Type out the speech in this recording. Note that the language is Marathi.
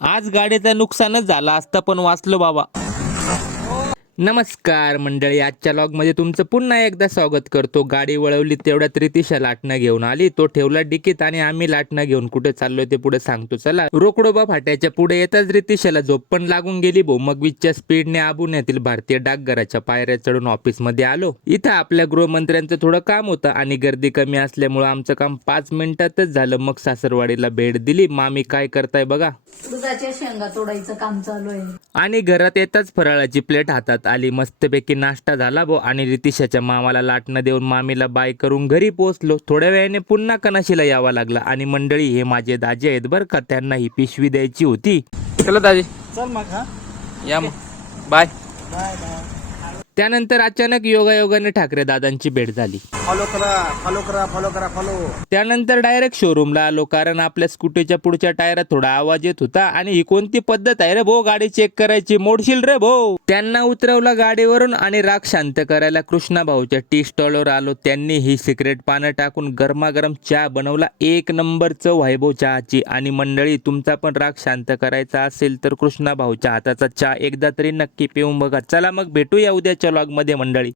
आज गाडीचं नुकसानच झालं असतं पण वाचलो बाबा. नमस्कार मंडळी, आजच्या लॉगमध्ये तुमचं पुन्हा एकदा स्वागत करतो. गाडी वळवली तेवढ्यात रितिशा लाटणं घेऊन आली. तो ठेवला डिकीत आणि आम्ही लाटणं घेऊन कुठे चाललोय ते पुढे सांगतो. चला. रोकडोबा फाट्याच्या पुढे येताच रितिशाला झोप पण लागून गेली. मग वीजच्या स्पीडने आबुण्यातील भारतीय डाकघराच्या पायऱ्या चढून ऑफिसमध्ये आलो. इथं आपल्या गृहमंत्र्यांचं थोडं काम होतं आणि गर्दी कमी असल्यामुळे आमचं काम 5 मिनिटातच झालं. मग सासरवाडीला भेट दिली. मामी काय करताय बघा. दुधाच्या शेंगा तोडायचं काम चालू आहे. आणि घरात येताच फराळाची प्लेट हातात आली. मस्तपैकी नाश्ता झाला आणि रितिशाच्या मामाला लाटणं देऊन मामीला बाय करून घरी पोहोचलो. थोड्या वेळाने पुन्हा कनाशीला यावं लागलं. आणि मंडळी, हे माझे दाजी आहेत बरं का, त्यांना ही पिशवी द्यायची होती. चला दाजी, चल मग. हा, या मग, बाय. Bye bye. त्यानंतर अचानक योगायोगाने ठाकरे दादांची भेट झाली. फॉलो करा, फॉलो करा, फॉलो करा, फॉलो. त्यानंतर डायरेक्ट शोरूमला आलो, कारण आपल्या स्कूटीच्या पुढच्या टायरात थोडा आवाज येत होता. आणि ही कोणती पद्धत आहे रे भाऊ गाडी चेक करायची, मोडशील रे भाऊ. त्यांना उतरवलं गाडीवरून आणि राग शांत करायला कृष्णा भाऊच्या टी स्टॉलवर आलो. त्यांनी ही सिक्रेट पानं टाकून गरमागरम चहा बनवला. 1 नंबर चव आहे भाऊ चहाची. आणि मंडळी, तुमचा पण राग शांत करायचा असेल तर कृष्णा भाऊच्या हाताचा चहा एकदा तरी नक्की पिऊन बघा. चला मग भेटूया उद्याच्या व्लॉग मध्ये मंडळी.